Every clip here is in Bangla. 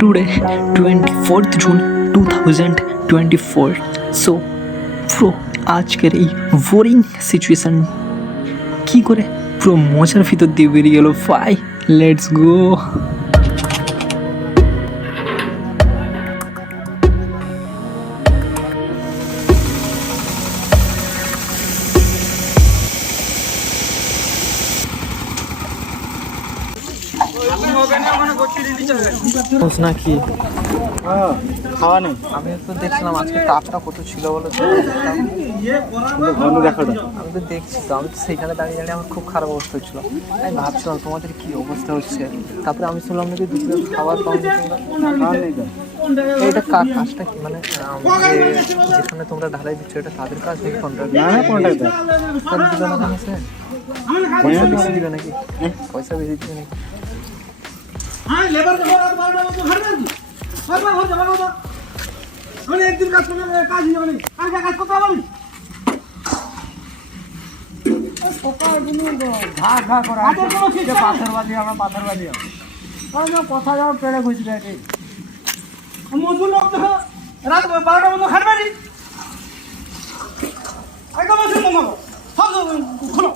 Today, 24th June 2024. So, পুরো আজকের এই বোরিং সিচুয়েশন কি করে পুরো মজার ভিতর দিয়ে বেরিয়ে গেল। ফাই লেটস গো। নাকি খাওয়া নেই। আমি তো দেখছিলাম আজকে তাপটা কত ছিল বলো তো। আমি তো দেখছি তো, আমি তো সেইখানে দাঁড়িয়ে দাঁড়িয়ে আমার খুব খারাপ অবস্থা হচ্ছিল। আমি ভাবছিলাম তোমাদের কি অবস্থা হচ্ছে। তারপরে আমি শুনলাম নাকি দুপুরে খাবার পাওনি তোমরা। এটা কাজটা কি মানে যেখানে তোমরা ঢালাই দিচ্ছ এটা তাদের কাজ নাকি কন্ট্রাক্ট দিবে না কেন স্যার? পয়সা বেশি দিবে নাকি? পয়সা বেশি দিবে নাকি? একদিন কাজ করলে কাজ হবে না, কাজ করতে হবে কথা যাও পেড়ে ঘুষি মজুর লোক দেখো রাত 12টার মতো খাটবে নি একদম খোলো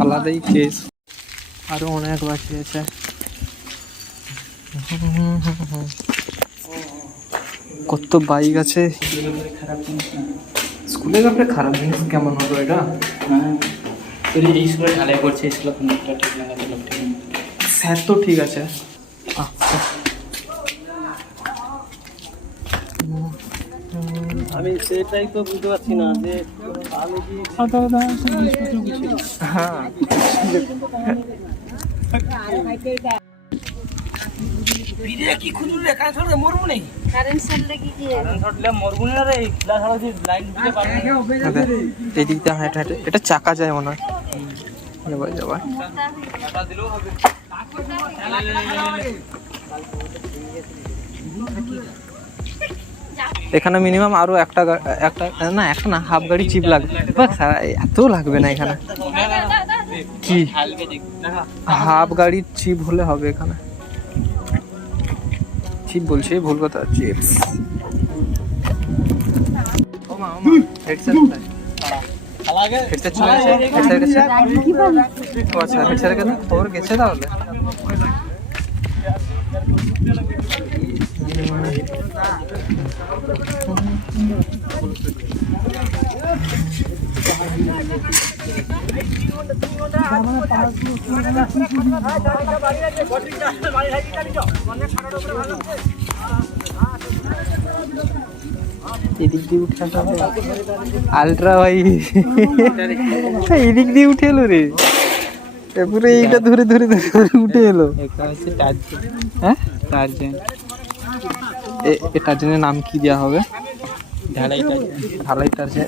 আলাদাই কেস, আরো অনেক বাকি আছে। কত বাইক আছে। স্কুলের ব্যাপারে খারাপ জিনিস কেমন হলো এটা? এই স্কুলে ঢালাই করছে, স্কুলে স্যার তো ঠিক আছে। আচ্ছা আমি সেটাই তো বুঝতে পারছি না যে আমি কি হ্যাঁ কি খুঁজলে কারেন্ট ছড়লে মরবো নেই, কারেন্ট ছড়লে কি কারেন্ট ছড়লে মরবো না রে। ক্লাস ছাড়া যে লাইন দিতে পারবে এই দিক দিয়ে হেঁটে হেঁটে এটা চাকা যায় মনে হয়। যাবার দিলেও হবে। এখানে মিনিমাম আরো একটা না একটা না হাফ গাড়ি চিপ লাগবে। এত লাগবে না এখানে, কি হাফ গাড়ির চিপ হলে হবে। এখানে চিপ বলছি, ভুল কথা, চিপস। হেডসেট চলে গেছে, হেডসেট গেছে। ও আচ্ছা, হেডসেট গেছে, খবর গেছে তাহলে। এদিক দিয়ে উঠে আলট্রা ভাই, এদিক দিয়ে উঠে এলো রে পুরো। এইটা ধরে ধরে ধরে উঠে এলো। হ্যাঁ টার্জেনের নাম কি দেওয়া হবে? ঢালাই টার্জেন।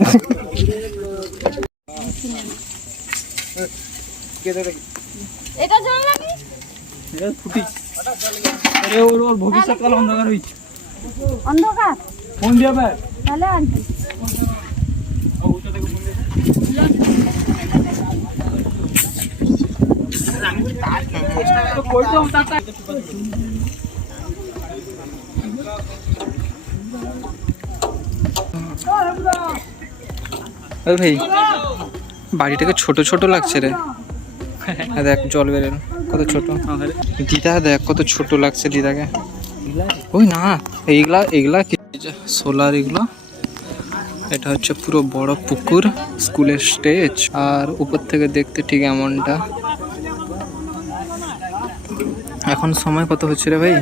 এটা জানলা কি? ওর ভবিষ্যৎকাল অন্ধকার হয়েছে। অন্ধকার ফোন দিয়ে ভাই তাহলে আর কি? ভাই বাড়িটাকে ছোট ছোট লাগছে রে। দেখ জল বেরোলো কত ছোট। দিদা দেখ কত ছোট লাগছে দিদাকে। ওই না এইগুলা কি সোলার এগুলো। এটা হচ্ছে পুরো বড় পুকুর, স্কুলের স্টেজ, আর উপর থেকে দেখতে ঠিক এমনটা। এখন সময় কত হচ্ছে রে ভাই?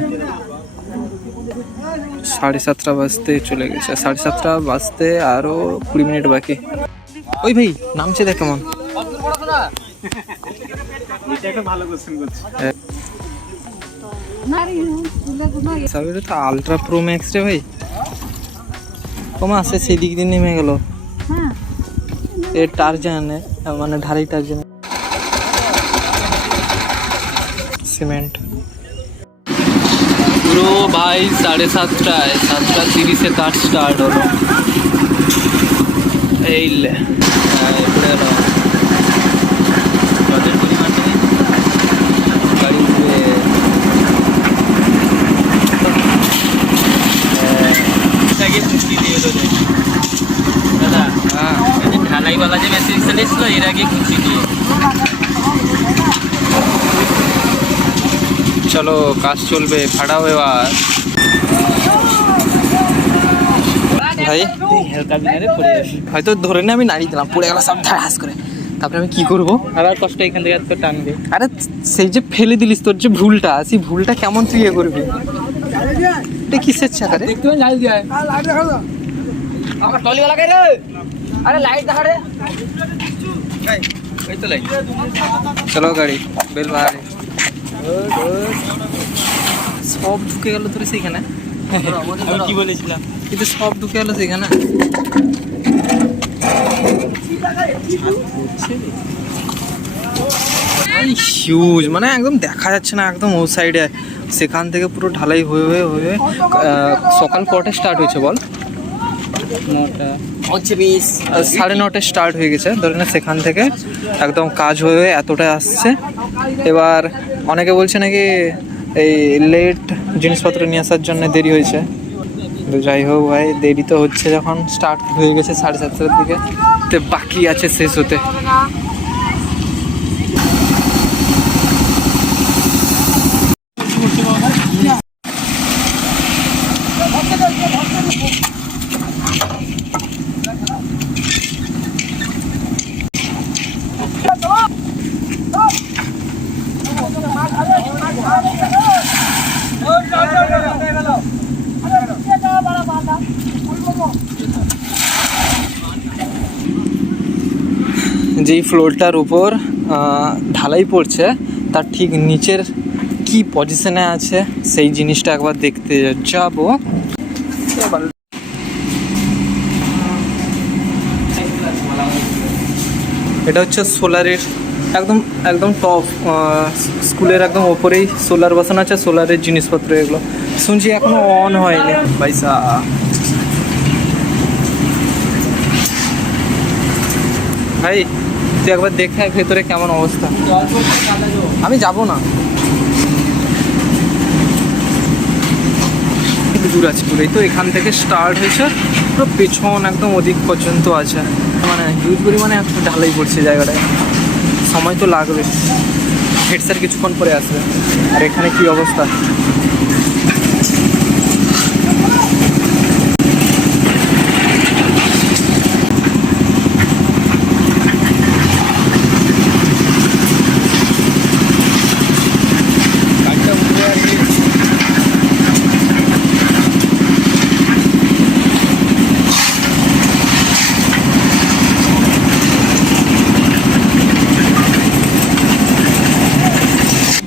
7:30 বাজতে চলে গেছে। 7:30 বাজতে আরো 20 মিনিট বাকি। ওই ভাই নামছে দেখ কেমন। এটা একটা ভালো কোশ্চেন করছে। সাবিরে তো আলট্রা প্রো ম্যাক্স রে ভাই। কমা আসে সেই দিক দিয়ে নেমে গেল। হ্যাঁ এ টারজানে মানে ঢালাই টারজানে সিমেন্ট পুরো ভাই 7:30টায় 7:30-এ কাজ স্টার্ট হলো। এই লে এপড়ে গেল জলের পরিমাণটা গাড়ি খুঁজছি দিয়ে এলো দাদা। হ্যাঁ ঢালাইওয়ালা যে মেসেজ চলেছিল এর আগে খুঁজছি দিয়ে। চলো কাজ চলবে, ফাটাও এবার ভাই। হালকা বিনারে পড়ে যাবে। হয়তো ধরে নিয়ে আমি নাড়িয়ে দিলাম, পড়ে গেল সব ধাস করে। তারপরে আমি কি করবো? আবার কষ্ট এখান থেকে এত টানবে। আরে সেই যে ফেলে দিলিস, তোর যে ভুলটা, সেই ভুলটা কেমন তুই ইয়ে করবি? এটা কিসের চাকা রে? দেখতে লাইট যায় আমার টলিওয়ালা কে রে? আরে লাইট দেখা রে। এই তো লাইট। চলো গাড়ি বেল বাড়ি সব ঢুকে গেল তোর সেখানে। আমি কি বলেছিলাম? কিন্তু সব ঢুকে গেল সেখানে। হিউজ মানে একদম দেখা যাচ্ছে না, একদম ও সাইডে। সেখান থেকে পুরো ঢালাই হয়ে হয়ে হয়ে সকাল কটায় স্টার্ট হয়েছে বল? 9:20 9:30 স্টার্ট হয়ে গেছে ধরে না। সেখান থেকে একদম কাজ হয়ে হয়ে এতটাই আসছে। এবার অনেকে বলছে নাকি এই লেট জিনিসপত্র নিয়ে আসার জন্য দেরি হয়েছে। তো যাই হোক ভাই, দেরি তো হচ্ছে যখন স্টার্ট হয়ে গেছে 7:30টার দিকে, তো বাকি আছে শেষ হতে। যেই ফ্লোরটার উপর ঢালাই পড়ছে তার ঠিক নিচের কি পজিশনে আছে সেই জিনিসটা একবার দেখতে যাব। এটা হচ্ছে সোলারের একদম একদম টপ, স্কুলের একদম ওপরেই সোলার বসানো আছে। সোলারের জিনিসপত্র এগুলো শুনছি এখনো অন হয়নি পয়সা। ভাই তুই একবার দেখে আয় ভেতরে কেমন অবস্থা। আমি যাব না, দূর আছে পুরোই তো। এখান থেকে স্টার্ট হয়েছে পুরো পেছন একদম ওদিক পর্যন্ত আছে। মানে হিউজ পরিমাণে একটু ঢালাই পড়ছে জায়গাটায়। সময় তো লাগবে, হেড স্যার কিছুক্ষণ পরে আসবে। আর এখানে কি অবস্থা,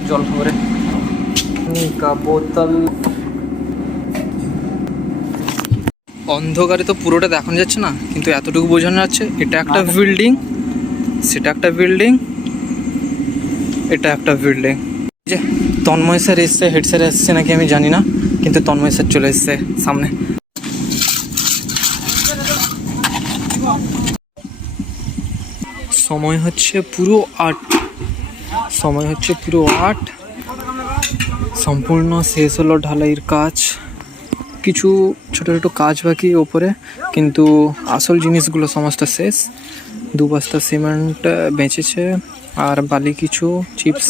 জল খবরে বোতল। অন্ধকারে তো পুরোটা দেখানো যাচ্ছে না, কিন্তু এতটুকু বোঝানো যাচ্ছে এটা একটা বিল্ডিং, সেটা একটা বিল্ডিং, এটা একটা বিল্ডিং। যে তন্ময় স্যার এসছে, হেড স্যার এসছে নাকি আমি জানি না, কিন্তু তন্ময় স্যার চলে এসছে সামনে। সময় হচ্ছে পুরো 8, সময় হচ্ছে পুরো 8। সম্পূর্ণ শেষ হলো ঢালাইয়ের কাজ। কিছু ছোটো ছোটো কাজ বাকি ওপরে, কিন্তু আসল জিনিসগুলো সমস্ত শেষ। 2 বস্তা সিমেন্ট বেঁচেছে, আর বালি কিছু, চিপস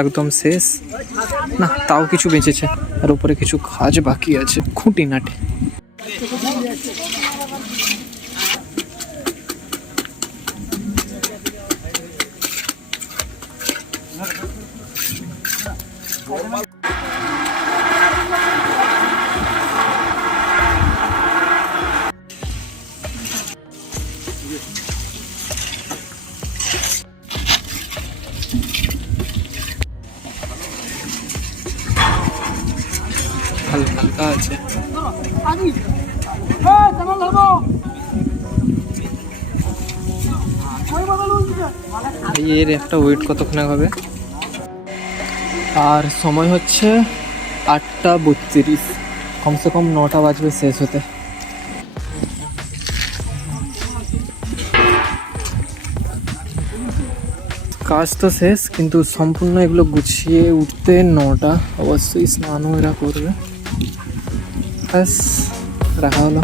একদম শেষ না, তাও কিছু বেঁচেছে। আর উপরে কিছু কাজ বাকি আছে খুঁটিনাটি। হালকা আছে। এর একটা ওয়েট কতক্ষণ হবে? আর সময় হচ্ছে 8:32, কমসে কম 9টা বাজবে শেষ হতে। কাজ তো শেষ, কিন্তু সম্পূর্ণ এগুলো গুছিয়ে উঠতে 9টা। অবশ্যই স্নানও এরা করবে। ব্যাস রাখা হলো।